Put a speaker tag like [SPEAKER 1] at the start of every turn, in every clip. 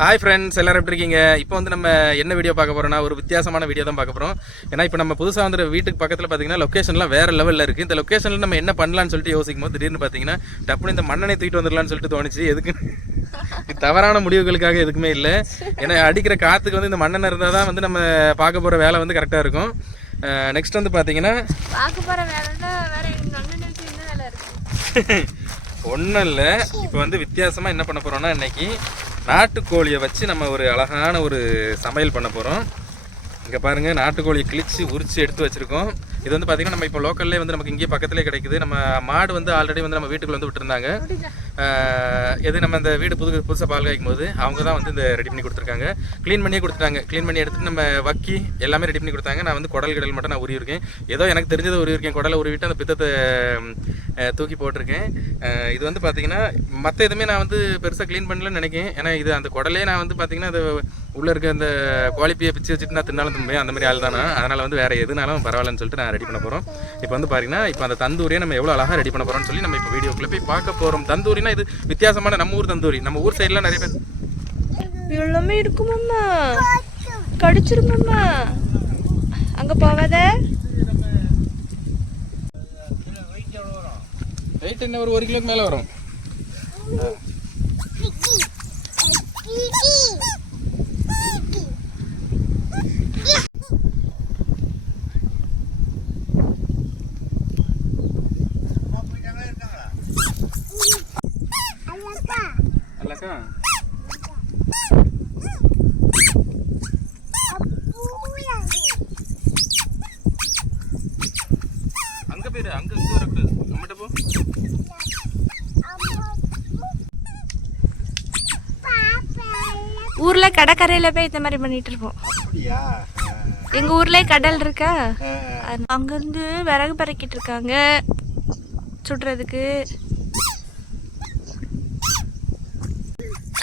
[SPEAKER 1] Hi friends எல்லாரும் எப்படி இருக்கீங்க? இப்போ வந்து நம்ம என்ன வீடியோ பார்க்க போறோம்னா ஒரு வித்தியாசமான வீடியோ தான் பார்க்க போறோம். ஏன்னா இப்போ நம்ம புதுசாக வந்து வீட்டுக்கு பக்கத்தில் பார்த்தீங்கன்னா லொக்கேஷன்லாம் வேற லெவலில் இருக்குது இந்த லொக்கேஷனில் நம்ம என்ன பண்ணலாம்னு சொல்லிட்டு யோசிக்கும் போது திடீர்னு பார்த்தீங்கன்னா டப்புனு இந்த மண்ணெண்ணெய் தூக்கிட்டு வந்துடலாம்னு சொல்லிட்டு தோணுச்சு. எதுக்கு? தவறான முடிவுகளுக்காக எதுக்குமே இல்லை. ஏன்னா அடிக்கிற காற்றுக்கு வந்து இந்த மண்ணெண்ணெய் இருந்தால் தான் வந்து நம்ம பார்க்க போகிற வேலை வந்து கரெக்டாக இருக்கும். நெக்ஸ்ட் வந்து பார்த்தீங்கன்னா
[SPEAKER 2] பார்க்க வேற
[SPEAKER 1] ஒன்றும் இல்லை. இப்போ வந்து வித்தியாசமாக என்ன பண்ண போகிறோம்னா இன்னைக்கு நாட்டுக்கோழியை வச்சு நம்ம ஒரு அழகான ஒரு சமையல் பண்ண போகிறோம் இங்கே பாருங்கள் நாட்டுக்கோழியை கிழிச்சு உரித்து எடுத்து வச்சுருக்கோம். இது வந்து பார்த்திங்கன்னா நம்ம இப்போ லோக்கல்லே வந்து நமக்கு இங்கேயே பக்கத்துலேயே கிடைக்குது. நம்ம மாடு வந்து ஆல்ரெடி வந்து நம்ம வீட்டுக்குள்ள வந்து விட்டுருந்தாங்க. எது நம்ம இந்த வீடு புது புதுசாக பால் காய்க்கும் போது அவங்க தான் வந்து இந்த ரெடி பண்ணி கொடுத்துருக்காங்க. க்ளீன் பண்ணியே கொடுத்துட்டாங்க. க்ளீன் பண்ணி எடுத்துட்டு நம்ம வக்கி எல்லாமே ரெடி பண்ணி கொடுத்தாங்க. நான் வந்து குடல் கடல் மட்டும் நான் உரியிருக்கேன் ஏதோ எனக்கு தெரிஞ்சதை உரியிருக்கேன் குடலை உருவிட்டு அந்த பித்தத்தை தூக்கி போட்டிருக்கேன். இது வந்து பார்த்தீங்கன்னா மற்ற எதுவுமே நான் வந்து பெருசாக க்ளீன் பண்ணலன்னு நினைக்கிறேன். ஏன்னா இது அந்த குடலே நான் வந்து பார்த்தீங்கன்னா அது உள்ளே இருக்க அந்த குவாலிட்டியை பிச்சு வச்சுட்டு நான் தின்னாலும் தும்பேன் அந்த மாதிரி ஆள் தானே? அதனால் வந்து வேறு எதுனாலும் பரவாயில்லன்னு சொல்லிட்டு நான் ரெடி பண்ண போகிறோம் இப்போ வந்து பார்த்தீங்கன்னா இப்போ அந்த தந்தூரியை நம்ம எவ்வளோ அழகாக ரெடி பண்ண போகிறோம்னு சொல்லி நம்ம இப்போ வீடியோக்குள்ளே போய் பார்க்க போகிறோம் தந்தூரினா இது வித்தியாசமான நம்ம ஊர் தந்தூரி. நம்ம ஊர் சைடெலாம் நிறைய பேர்
[SPEAKER 2] எல்லாமே இருக்குமாம்மா? கடிச்சிருமாம்மா? அங்கே போகாத.
[SPEAKER 1] வெயிட் என்ன ஒரு ஒரு கிலோக்கு மேலே வரும் அல்லக்கா அங்க போயிரு அங்க இங்க வரக்கூடாது நம்மகிட்ட போ
[SPEAKER 2] ஊர்ல கடற்கரையில போய் இந்த மாதிரி பண்ணிட்டு இருப்போம். எங்க ஊர்லயே கடல் இருக்கா? அங்கிருந்து விறகு பறக்கிட்டு இருக்காங்க. சுடுறதுக்கு.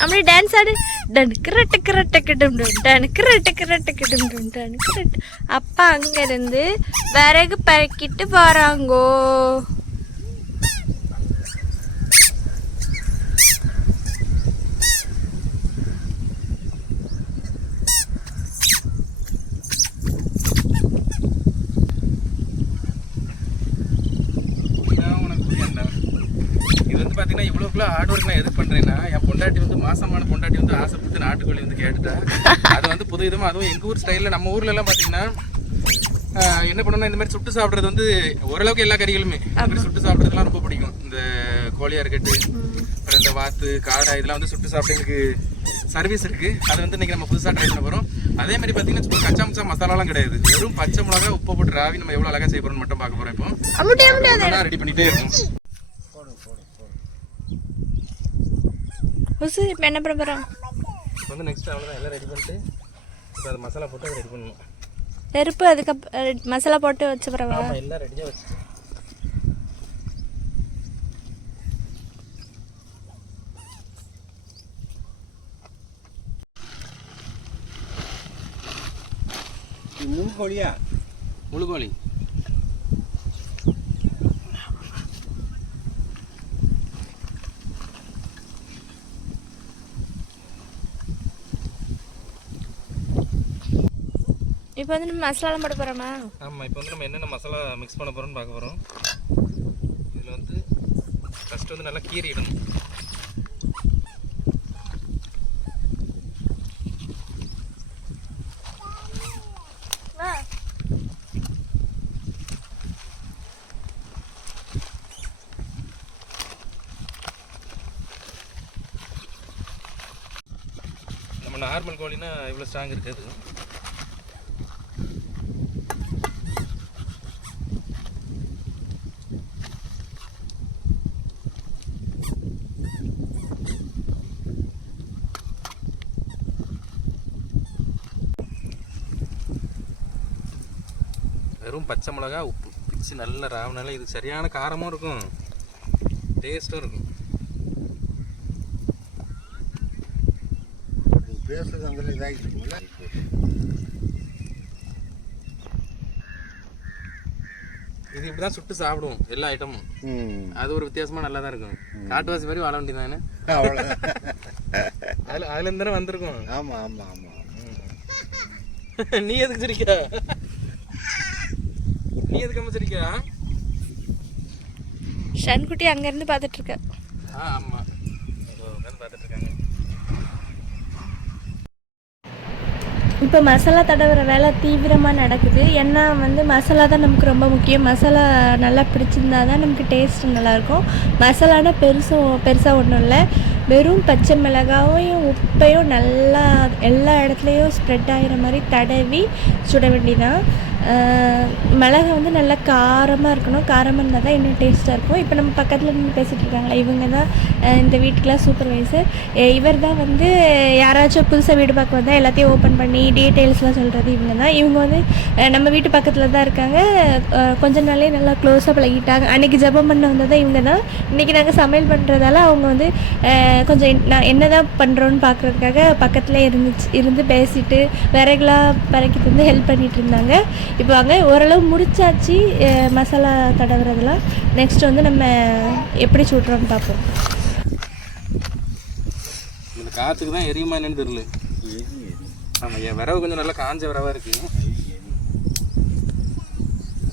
[SPEAKER 2] அப்படியே டான்ஸ் ஆடு. டனுக்கு ரெட்டுக்கு ரெட்டுக்கு டும் டும் டனுக்கு ரெட்டுக்கு ரெட்டுக்கு டும் டும் டனுக்கு அப்பா அங்க இருந்து விறகு பறக்கிட்டு போறாங்கோ
[SPEAKER 1] இதான் உனக்கு புரியல. இது வந்து இவ்வளவுக்குள்ள ஹார்ட் ஒர்க் நான் எது பண்றேன்னா என் பொண்டாட்டி வந்து மாசமான பொண்டாட்டி வந்து ஆசைப்பட்டு நாட்டுக்கோழி வந்து கேட்டுட்டா. அது வந்து புது விதமா அதுவும் எங்க ஊர் ஸ்டைல்ல நம்ம ஊர்ல எல்லாம் பாத்தீங்கன்னா ஆஹ், என்ன பண்ணணும் இந்த மாதிரி சுட்டு சாப்பிடுறது வந்து ஓரளவுக்கு எல்லா கறிகளுமே. இந்த மாதிரி சுட்டு சாப்பிடுறதுலாம் ரொம்ப பிடிக்கும். இந்த கோழியா இருக்கட்டு அப்புறம் இந்த வாத்து காடை இதெல்லாம் வந்து சுட்டு சாப்பிட்டு எனக்கு சர்வீஸ் இருக்கு. அது வந்து இன்னைக்கு நம்ம புதுசா ட்ரை பண்ண போறோம். அதே மாதிரி பாத்தீங்கன்னா சும்மா கச்சா மச்சா மசாலாலாம் கிடையாது. வெறும் பச்சை மிளகா உப்பு போட்டு ராவி நம்ம எவ்வளவு அழகா செய்ய மட்டும் பார்க்க போறோம் இப்போ. ரெடி பண்ணிட்டே இருக்கும்.
[SPEAKER 2] உசு இப்போ என்ன பண்ண
[SPEAKER 1] இப்போ வந்து நெக்ஸ்ட் அவ்வளோதான் எல்லாம் ரெடி பண்ணிட்டு இப்போ அது மசாலா போட்டு அதை ரெடி பண்ணணும்.
[SPEAKER 2] நெருப்பு அதுக்கப்புறம் மசாலா போட்டு வச்சு போறவா?
[SPEAKER 1] எல்லாம் ரெடியாக வச்சுட்டு
[SPEAKER 3] முழு கோழியா
[SPEAKER 2] இப்போ வந்து நம்ம மசாலா போட போறோமா?
[SPEAKER 1] ஆமாம் இப்போ வந்து நம்ம என்னென்ன மசாலா மிக்ஸ் பண்ண போகிறோம்னு பார்க்க போகிறோம் இதில் வந்து ஃபஸ்ட்டு வந்து நல்லா கீறிடணும் நம்ம நார்மல் கோழினா இவ்வளோ ஸ்ட்ராங் இருக்காது. வெறும் பச்சை மிளகா உப்பு. பிச்சு நல்ல ராவனால இது சரியான காரமும் இருக்கும். டேஸ்ட்டும் இருக்கும்.
[SPEAKER 3] நீ பேசுறது அந்த இதாகிட்டு இருக்குங்களா
[SPEAKER 1] இது இப்படி தான் சுட்டு சாப்பிடுவோம் எல்லா ஐட்டமும் அது ஒரு வித்தியாசமா நல்லா தான் இருக்கும் காட்டுவாசி மாதிரி வாழ வேண்டியதானே அதுல அதுல இருந்து தானே வந்திருக்கும்.
[SPEAKER 3] ஆமா ஆமா ஆமா.
[SPEAKER 1] நீ எதுக்கு சிரிக்க நீ எதுக்கு அம்மா சிரிக்க
[SPEAKER 2] ஷன்குட்டி அங்கேருந்து பார்த்துட்டு இருக்க
[SPEAKER 1] ஆ ஆமா. ஏதோ உட்காந்து பார்த்துட்டு இருக்காங்க
[SPEAKER 2] இப்போ மசாலா தடவுற வேலை தீவிரமாக நடக்குது. ஏன்னா வந்து மசாலா தான் நமக்கு ரொம்ப முக்கியம். மசாலா நல்லா பிடிச்சிருந்தா தான் நமக்கு டேஸ்ட் நல்லாயிருக்கும். மசாலானா பெருசும் பெருசாக ஒன்றும் இல்லை. வெறும் பச்சை மிளகாவையும் இப்போயும் நல்லா எல்லா இடத்துலையும் ஸ்ப்ரெட் ஆகிற மாதிரி தடவி சுட வேண்டிதான் மிளகா வந்து நல்லா காரமாக இருக்கணும். காரமாக இருந்தால் தான் இன்னும் டேஸ்ட்டாக இருக்கும். இப்போ நம்ம பக்கத்தில் நின்று பேசிகிட்டு இருக்காங்களே இவங்க தான் இந்த வீட்டுக்கெலாம் சூப்பர்வைசர் இவர் தான் வந்து யாராச்சும் புதுசாக வீடு பார்க்க வந்தால் எல்லாத்தையும் ஓப்பன் பண்ணி டீட்டெயில்ஸ்லாம் சொல்கிறது இவங்க தான் இவங்க வந்து நம்ம வீட்டு பக்கத்தில் தான் இருக்காங்க. கொஞ்ச நாளே நல்லா க்ளோஸாக பழகிட்டாங்க. அன்றைக்கி ஜெபம் பண்ண வந்தது இவங்க தான் இன்றைக்கி நாங்கள் சமையல் பண்ணுறதால அவங்க வந்து கொஞ்சம் என்- நான் என்ன தான் பண்ணுறோன்னு பார்க்குறதுக்காக பக்கத்தில் இருந்துச்சு இருந்து பேசிட்டு விறகுலாம் பறக்கி தந்து ஹெல்ப் பண்ணிட்டு இருந்தாங்க. இப்போ அங்கே ஓரளவு முடிச்சாச்சு மசாலா தடவுறதெல்லாம். நெக்ஸ்ட் வந்து நம்ம எப்படி சுடுறோம்னு பார்ப்போம்.
[SPEAKER 1] இந்த காத்துக்கு தான் எரியுமா என்னன்னு தெரியல.
[SPEAKER 3] எரி எரி
[SPEAKER 1] ஆமா என் விரவு கொஞ்சம் நல்லா காஞ்ச விரவா இருக்கு.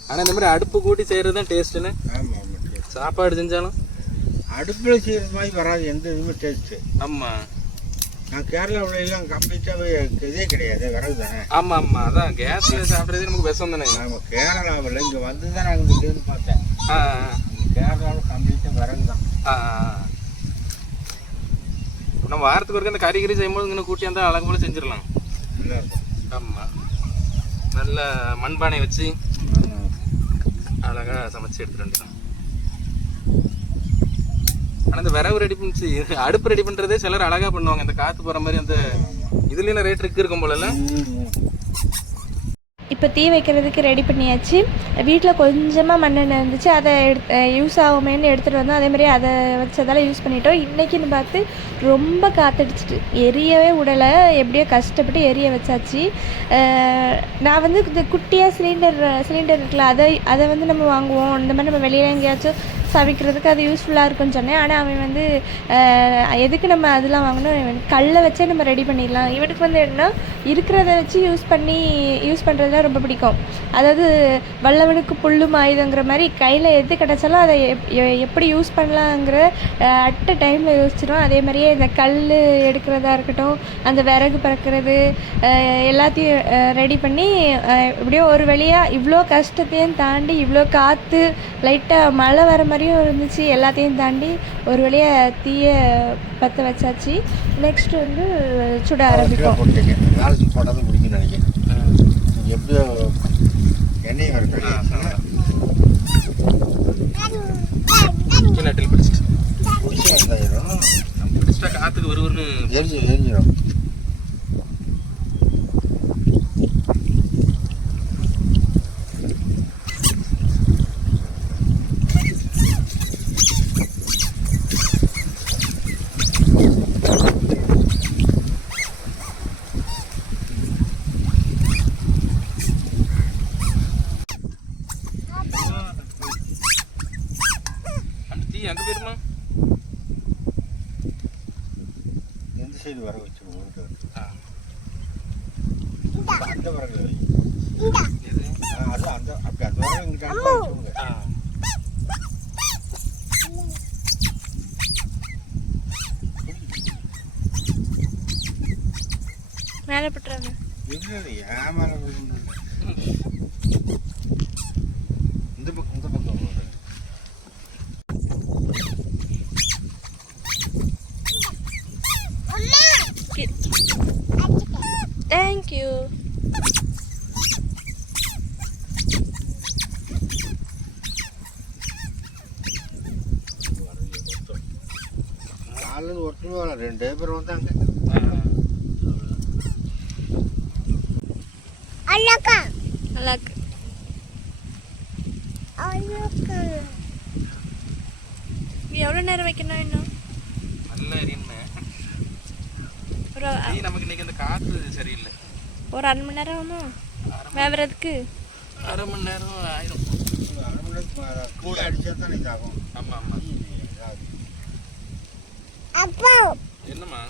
[SPEAKER 1] ஆனா இந்த மாதிரி அடுப்பு கூட்டி செய்யறது தான் டேஸ்ட்டுன்னு. சாப்பாடு செஞ்சாலும்.
[SPEAKER 3] அடுப்புல செய்யற மாதிரி வராது எந்த இதுவுமே டேஸ்ட்
[SPEAKER 1] ஆமா.
[SPEAKER 3] நான் கேரளாவுல எல்லாம் கம்ப்ளீட்டாவே இதே கிடையாது விறகு தானே
[SPEAKER 1] ஆமா ஆமா அதான் கேஸ்ல சாப்பிட்றதே நமக்கு விஷம் தானே.
[SPEAKER 3] கேரளாவில் இங்க வந்து தான் இந்த இதுன்னு பார்த்தேன்.
[SPEAKER 1] ஆ
[SPEAKER 3] கேரளாவில் கம்ப்ளீட்டாக விறகு தான்
[SPEAKER 1] நம்ம வாரத்துக்கு ஒருக்க இந்த கறி கறி செய்யும்போது இங்கே கூட்டி வந்தால் அழகு போல செஞ்சிடலாம்.
[SPEAKER 3] நல்லா இருக்கும்.
[SPEAKER 1] ஆமா. நல்ல மண்பானை வச்சு
[SPEAKER 3] ஆமா.
[SPEAKER 1] அழகா சமைச்சு எடுத்துட்டு வந்துட்டோம் ஆனால் இந்த விரவு ரெடி பண்ணி அடுப்பு ரெடி பண்ணுறதே சிலர் அழகாக பண்ணுவாங்க. இந்த காற்று போகிற மாதிரி அந்த இதுலயும் ரேட் இருக்கு இருக்கும் போல
[SPEAKER 2] இப்போ தீ வைக்கிறதுக்கு ரெடி பண்ணியாச்சு. வீட்டில் கொஞ்சமாக மண்ணெண்ணெய் இருந்துச்சு. அதை எடுத்து யூஸ் ஆகுமேன்னு எடுத்துகிட்டு வந்தோம். அதே மாதிரி அதை வச்சதால யூஸ் பண்ணிட்டோம். இன்றைக்கின்னு பார்த்து ரொம்ப காத்தடிச்சிட்டு எரியவே விடலை எப்படியோ கஷ்டப்பட்டு எரிய வச்சாச்சு. நான் வந்து இந்த குட்டியாக சிலிண்டர் சிலிண்டர் இருக்குல்ல அதை அதை வந்து நம்ம வாங்குவோம். இந்த மாதிரி நம்ம வெளியில் எங்கேயாச்சும் சமைக்கிறதுக்கு அது யூஸ்ஃபுல்லாக இருக்கும்னு சொன்னேன். ஆனால் அவன் வந்து எதுக்கு நம்ம அதெல்லாம் வாங்கணும்? கல்லை வச்சே நம்ம ரெடி பண்ணிடலாம். இவனுக்கு வந்து என்னன்னா இருக்கிறத வச்சு யூஸ் பண்ணி யூஸ் பண்ணுறது தான் ரொம்ப பிடிக்கும். அதாவது வல்லவனுக்கு புல்லும் ஆயுதங்கிற மாதிரி கையில் எது கிடச்சாலும் அதை எப்- எப்படி யூஸ் பண்ணலாங்கிற அட்ட டைமில் யோசிச்சிடும் அதே மாதிரியே இந்த கல் எடுக்கிறதா இருக்கட்டும் அந்த விறகு பறக்கிறது எல்லாத்தையும் ரெடி பண்ணி எப்படியோ ஒரு வழியாக இவ்வளோ கஷ்டத்தையும் தாண்டி இவ்வளோ காற்று லைட்டாக மழை வர மாதிரி மாதிரியும் இருந்துச்சு. எல்லாத்தையும் தாண்டி ஒரு வழியாக தீயை பற்ற வச்சாச்சு. நெக்ஸ்ட் வந்து சுட
[SPEAKER 3] போட்டுங்க நாளைக்கு போட்டால் முடிக்கும்னு நினைக்கிறேன். நீங்க எப்படியோ எண்ணெய் வரட்டும்
[SPEAKER 1] கீழே அட்டில் பிடிச்சிட்டு.
[SPEAKER 3] பிடிச்சி வந்தாயிரும்
[SPEAKER 1] நம்ம பிடிச்சிட்டா காத்துக்கு வருவர்னு
[SPEAKER 3] எரிஞ்சு எரிஞ்சிடும்
[SPEAKER 1] அந்த தீ அங்கே போயிருமா
[SPEAKER 3] எந்த சைடு வர வச்சுருவோம்
[SPEAKER 1] ஆ.
[SPEAKER 3] அந்த வரகு வை.
[SPEAKER 1] எது
[SPEAKER 3] ஆ, அது அந்த அப்படி அந்த வரகு இங்கிட்ட அனுப்பி வச்சுருங்க
[SPEAKER 1] ஆ
[SPEAKER 2] மேலே பட்டுறாங்க
[SPEAKER 3] இல்லை ஏமாற இந்த பக்கம் இந்த பக்கம் வரும். காலைல ஒருத்தரும் வரல ரெண்டே பேர் வந்தாங்க.
[SPEAKER 2] நல்லா இருக்கு எவ்வளோ நேரம் வைக்கணும் இன்னும்?
[SPEAKER 1] நல்ல நமக்கு இன்னைக்கு இந்த காற்று சரியில்லை.
[SPEAKER 2] ஒரு அரை மணி நேரம் ஆகும்? வேவறதுக்கு.
[SPEAKER 1] அரை மணி நேரம் ஆயிரும்.
[SPEAKER 3] அரை மணி நேரத்துக்கு கூட அடிச்சா தான் இதாகும்
[SPEAKER 1] ஆமா ஆமா
[SPEAKER 3] இதாகும்.
[SPEAKER 1] என்னம்மா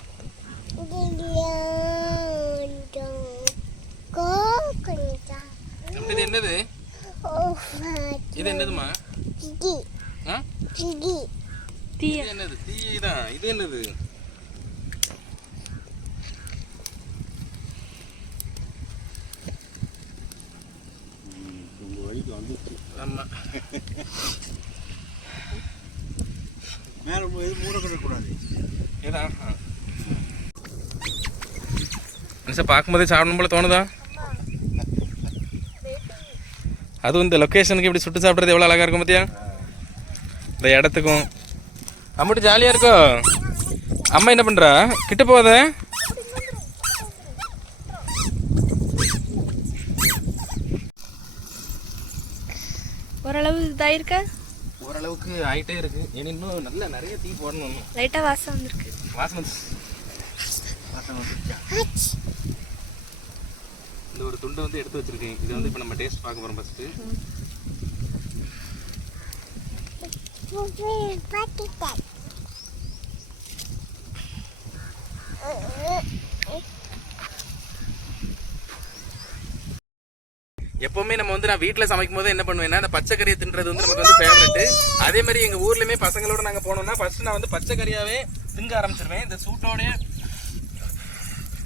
[SPEAKER 1] இது என்னது? இது என்னதுமா இது என்னது? தீ தான். இது என்னது?
[SPEAKER 3] உங்கள் வந்துச்சு
[SPEAKER 1] ஆமா
[SPEAKER 3] மேலே போய் மூடக்கூடாது கூடாது
[SPEAKER 1] மனுஷன் பார்க்கும்போதே சாப்பிடணும் போல தோணுதா? அதுவும் இந்த லொக்கேஷனுக்கு இப்படி சுட்டு சாப்பிட்றது எவ்வளோ அழகாக இருக்கும் பார்த்தியா இந்த இடத்துக்கும். அம்முட்டு ஜாலியாக இருக்கோ? அம்மா என்ன பண்ணுறா கிட்ட போகாத.
[SPEAKER 2] ஓரளவு இதாயிருக்க
[SPEAKER 1] ஓரளவுக்கு ஆயிட்டே இருக்கு. இனி இன்னும் நல்ல நிறைய டீ போடணும்.
[SPEAKER 2] லைட்டாக வாசம் வந்திருக்கு.
[SPEAKER 1] வாசனை வந்துருச்சா? இந்த ஒரு துண்டை வந்து எடுத்து வச்சிருக்கேன். இது வந்து இப்போ நம்ம டேஸ்ட் பார்க்க போகிறோம் ஃபஸ்ட்டு எப்பவுமே நம்ம வந்து நான் வீட்டில் சமைக்கும் போது என்ன பண்ணுவேன்னா அந்த பச்சைக்கறியை தின்றது வந்து நமக்கு வந்து ஃபேவரெட்டு அதே மாதிரி எங்கள் ஊர்லேயுமே பசங்களோட நாங்கள் போனோம்னா ஃபர்ஸ்ட் நான் வந்து பச்சைக்கறியாவே திங்க ஆரம்பிச்சிருவேன். இந்த சூட்டோட.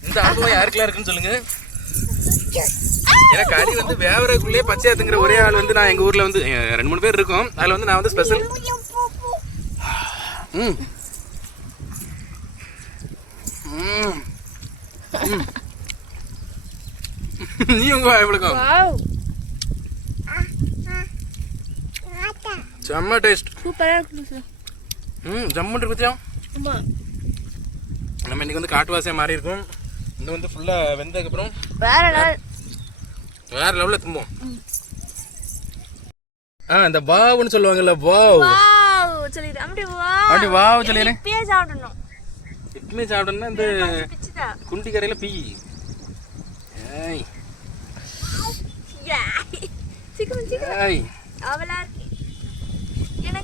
[SPEAKER 1] இந்த அனுபவம் யாருக்கெல்லாம் இருக்குன்னு சொல்லுங்க. ஏன்னா கறி வந்து வேவரக்குள்ளே பச்சையா திங்கிற ஒரே ஆள் வந்து நான் எங்க ஊர்ல வந்து ரெண்டு மூணு பேர் இருக்கோம். அதுல வந்து நான் வந்து ஸ்பெஷல் ம். ம். நீ உங்க எவ்வளோக்கும்
[SPEAKER 2] வாவ்
[SPEAKER 1] செம்ம டேஸ்ட்
[SPEAKER 2] சூப்பராக இருக்கு
[SPEAKER 1] ம் ஜம்முன்னு இருக்கு
[SPEAKER 2] ஆமாம்
[SPEAKER 1] நம்ம இன்னைக்கு வந்து காட்டுவாசியாக மாறி இருக்கும். இன்னும் வந்து ஃபுல்லாக வெந்ததுக்கப்புறம்
[SPEAKER 2] வேற
[SPEAKER 1] வேற லெவலில் தும்போம். ஆ இந்த வாவுன்னு சொல்லுவாங்கல்ல வாவ்.
[SPEAKER 2] வாவ் சொல்லிடு அப்படி வாவ்.
[SPEAKER 1] அப்படி வாவ் சொல்லிடுறேன்.
[SPEAKER 2] இப்பயே சாப்பிடணும்.
[SPEAKER 1] இட்லி சாப்பிடணும்னா இந்த குண்டி கரையில் பீ. ஏய். ஏய்.
[SPEAKER 2] அவளா இருக்கு. எனக்கு புருஷ திங்கிற விஷயத்துல பொண்டாட்டி வந்துட்டானே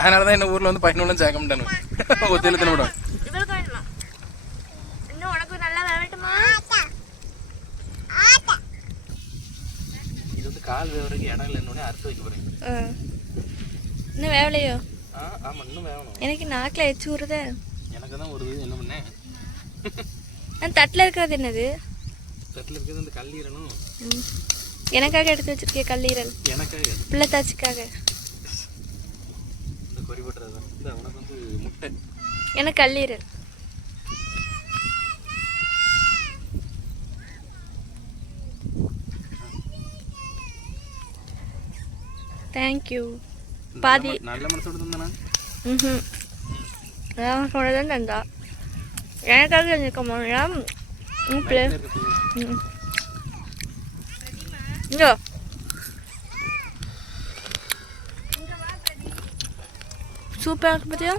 [SPEAKER 1] அதனால தான் என்ன ஊரில் வந்து பதினொன்றும் சேர்க்க மாட்டானு. ஒத்தையில் தின விடும். இது வந்து கால் வேவறதுக்கு இடம் இல்லைன்னு அறுத்து வைக்க போகிறேன்
[SPEAKER 2] இன்னும் வேவலையோ?
[SPEAKER 1] ஆ ஆமாம் இன்னும் வேகணும்
[SPEAKER 2] எனக்கு நாக்கில் எச்சு ஊறுதே.
[SPEAKER 1] எனக்கு தான் ஒரு என்ன பண்ணேன்
[SPEAKER 2] தட்டில் இருக்கிறது என்னது?
[SPEAKER 1] தட்டில் இருக்கிறது இந்த கல்லீரனும்
[SPEAKER 2] ம். எனக்காக எடுத்து வச்சிருக்கே கல்லீரல்.
[SPEAKER 1] எனக்காக.
[SPEAKER 2] பிள்ளை தாச்சிக்காக
[SPEAKER 1] இந்த கொறி போட்டுறது தான். இந்த உனக்கு வந்து முட்டை.
[SPEAKER 2] எனக்கு கல்லீரல். தேங்க்யூ பாதி
[SPEAKER 1] நல்ல மனசோட தந்தானா?
[SPEAKER 2] ம் நான் சொன்னதான் தந்தா. எனக்காக இருக்க முடியும் இங்கோ சூப்பராக இருக்கு பார்த்தியா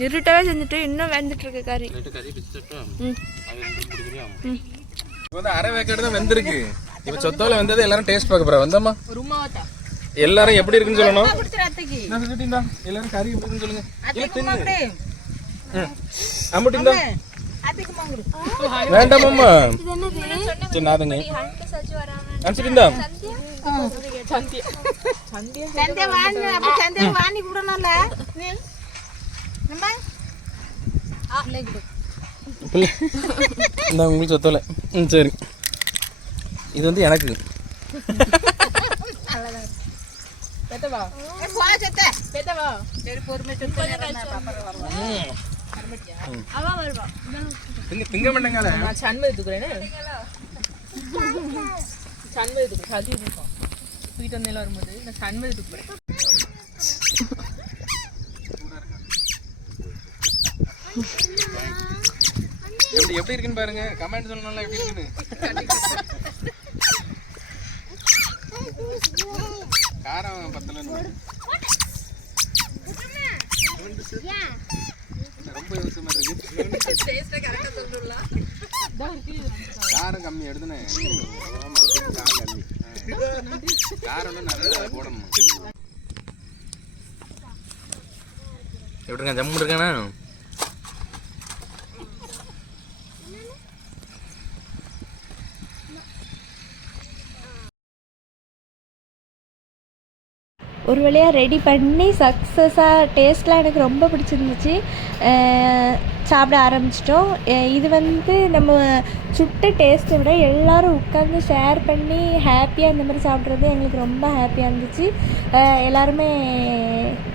[SPEAKER 2] இருட்டவே செஞ்சுட்டு இன்னும் வெந்துட்டு இருக்கு கறி
[SPEAKER 1] வந்து அரை வேக்காடு தான் வெந்திருக்கு இப்போ சொத்தோல வந்தது எல்லாரும் டேஸ்ட் பார்க்க போறா வந்தம்மா எல்லாரும் எப்படி இருக்குன்னு சொல்லணும்? நான் சொல்லிட்டீங்களா எல்லாரும் கறி எப்படி இருக்குன்னு சொல்லுங்க. இல்ல தின்னு. இந்தா. வேண்டாம் அம்மா. சரி நாதங்க அனுப்பிச்சிட்டு இந்தா.
[SPEAKER 4] சந்தை வாங்கி அப்ப சந்தை வாங்கி விடணும்ல நீ நம்ம.
[SPEAKER 1] பிள்ளை. இந்த உங்களுக்கு சொத்தோல. ம் சரி. இது வந்து எனக்கு.
[SPEAKER 4] பெத்தவா? போ சத்த. பெத்தவா? சரி பொறுமை
[SPEAKER 2] அவன் வருவா.
[SPEAKER 1] திங்க திங்க மாட்டேங்கால
[SPEAKER 4] நான் சண்மை எடுத்துக்கிறேன்னு சண்மை எடுத்துக்கிறேன் சதி இருக்கும். வந்தேல வரும்போது நான் சண்மை எடுத்துக்கிறேன்
[SPEAKER 1] எப்படி எப்படி இருக்குன்னு பாருங்க. கமெண்ட் சொல்லணும்ல எப்படி இருக்குன்னு. காரம் பத்தலன்னு ரொம்ப யோசமா இருக்கு. காரம் கம்மி? எடுத்துனேன் ஆமா காரம் கம்மி. காரணம் நிறைய போடணும்? எப்படிங்க ஜம்மு இருக்கானா?
[SPEAKER 2] ஒரு வழியாக ரெடி பண்ணி சக்ஸஸாக டேஸ்ட்லாம் எனக்கு ரொம்ப பிடிச்சிருந்துச்சு. சாப்பிட ஆரம்பிச்சிட்டோம். இது வந்து நம்ம சுட்ட டேஸ்ட்டை விட எல்லாரும் உட்காந்து ஷேர் பண்ணி ஹாப்பியாக இந்த மாதிரி சாப்பிட்றது எங்களுக்கு ரொம்ப ஹாப்பியாக இருந்துச்சு. எல்லாருமே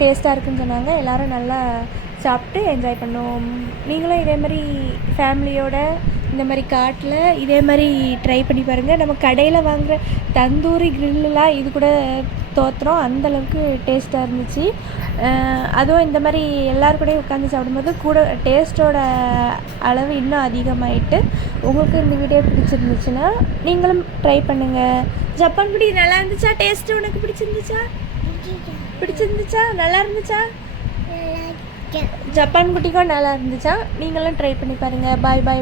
[SPEAKER 2] டேஸ்ட்டாக இருக்குன்னு சொன்னாங்க. எல்லோரும் நல்லா சாப்பிட்டு என்ஜாய் பண்ணோம். நீங்களும் இதே மாதிரி ஃபேமிலியோட இந்த மாதிரி காட்டில் இதே மாதிரி ட்ரை பண்ணி பாருங்கள் நம்ம கடையில் வாங்குகிற தந்தூரி கிரில்லாம் இது கூட தோத்துறோம். அந்தளவுக்கு டேஸ்ட்டாக இருந்துச்சு. அதுவும் இந்த மாதிரி எல்லாரு கூடயும் உட்காந்து சாப்பிடும்போது கூட டேஸ்ட்டோட அளவு இன்னும் அதிகமாயிட்டு உங்களுக்கு இந்த வீடியோ பிடிச்சிருந்துச்சுன்னா நீங்களும் ட்ரை பண்ணுங்கள் ஜப்பான் குடி நல்லா இருந்துச்சா? டேஸ்ட்டு உனக்கு பிடிச்சிருந்துச்சா? பிடிச்சிருந்துச்சா? நல்லா இருந்துச்சா? ஜப்பான் குட்டிக்கும் நல்லா இருந்துச்சா? நீங்களும் ட்ரை பண்ணி பாருங்கள் பாய் பாய்